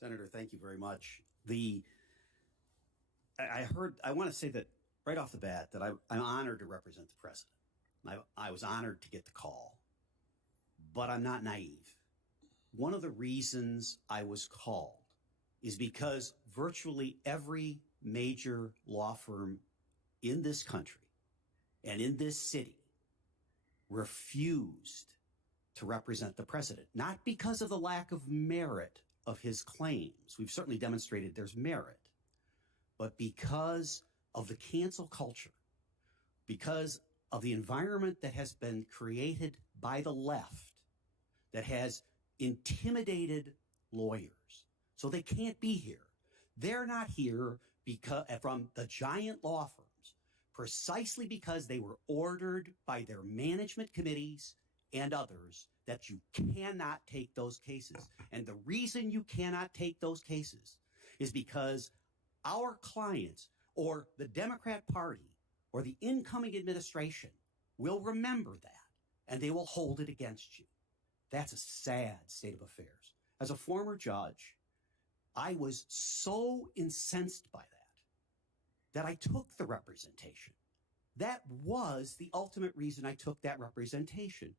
Senator, thank you very much. I want to say that right off the bat that I'm honored to represent the president. I was honored to get the call, but I'm not naive. One of the reasons I was called is because virtually every major law firm in this country and in this city refused to represent the president, not because of the lack of merit of his claims. We've certainly demonstrated there's merit, but because of the cancel culture, because of the environment that has been created by the left that has intimidated lawyers. So they can't be here. They're not here because from the giant law firms, precisely because they were ordered by their management committees and others that you cannot take those cases. And the reason you cannot take those cases is because our clients or the Democrat Party or the incoming administration will remember that and they will hold it against you. That's a sad state of affairs. As a former judge, I was so incensed by that I took the representation. That was the ultimate reason I took that representation.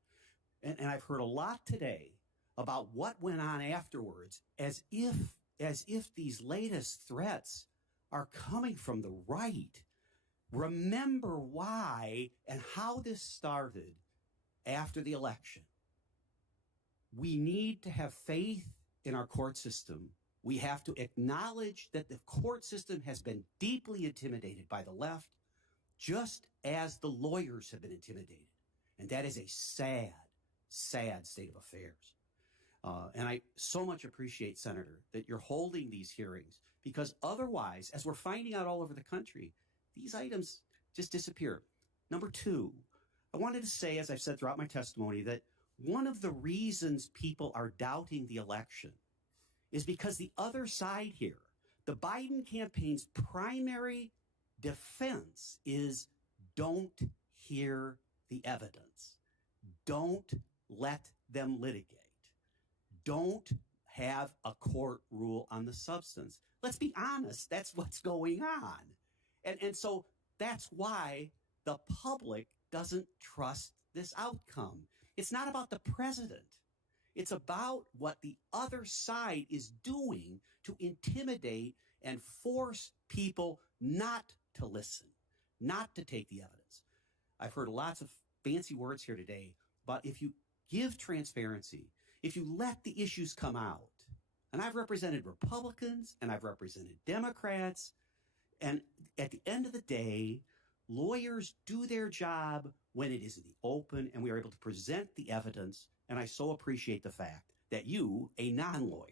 And I've heard a lot today about what went on afterwards, as if these latest threats are coming from the right. Remember why and how this started after the election. We need to have faith in our court system. We have to acknowledge that the court system has been deeply intimidated by the left, just as the lawyers have been intimidated. And that is a sad, sad state of affairs. And I so much appreciate, Senator, that you're holding these hearings, because otherwise, as we're finding out all over the country, these items just disappear. Number two, I wanted to say, as I've said throughout my testimony, that one of the reasons people are doubting the election is because the other side here, the Biden campaign's primary defense is don't hear the evidence. Don't let them litigate. Don't have a court rule on the substance. Let's be honest, that's what's going on. And so that's why the public doesn't trust this outcome. It's not about the president. It's about what the other side is doing to intimidate and force people not to listen, not to take the evidence. I've heard lots of fancy words here today, but if you give transparency, if you let the issues come out, and I've represented Republicans and I've represented Democrats, and at the end of the day, lawyers do their job when it is in the open and we are able to present the evidence. And I so appreciate the fact that you, a non-lawyer,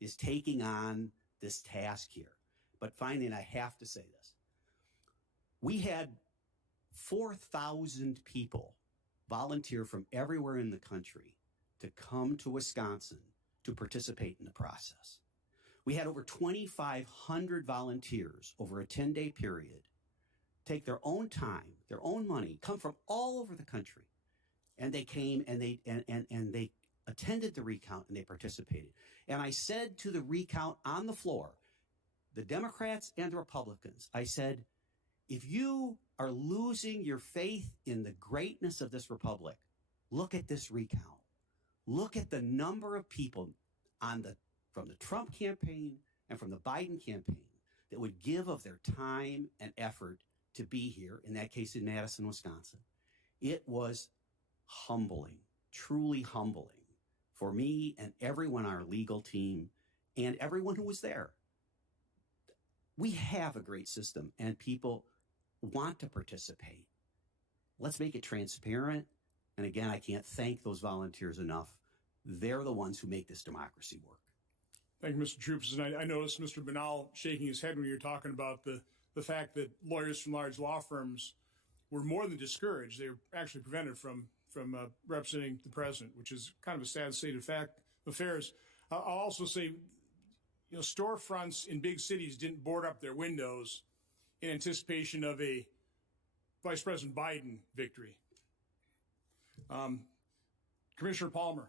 is taking on this task here. But finally, and I have to say this, we had 4,000 people volunteer from everywhere in the country to come to Wisconsin to participate in the process. We had over 2,500 volunteers over a 10-day period take their own time, their own money, come from all over the country. And they came and they attended the recount and they participated. And I said to the recount on the floor, the Democrats and the Republicans, I said, if you are losing your faith in the greatness of this republic, look at this recount. Look at the number of people from the Trump campaign and from the Biden campaign that would give of their time and effort to be here, in that case in Madison, Wisconsin. It was humbling, truly humbling for me and everyone on our legal team and everyone who was there. We have a great system and people want to participate. Let's make it transparent. And again, I can't thank those volunteers enough. They're the ones who make this democracy work. Thank you, Mr. Troupis. And I noticed Mr. Banal shaking his head when you were talking about the fact that lawyers from large law firms were more than discouraged. They were actually prevented from representing the president, which is kind of a sad state of affairs. I'll also say, storefronts in big cities didn't board up their windows in anticipation of a Vice President Biden victory. Commissioner Palmer.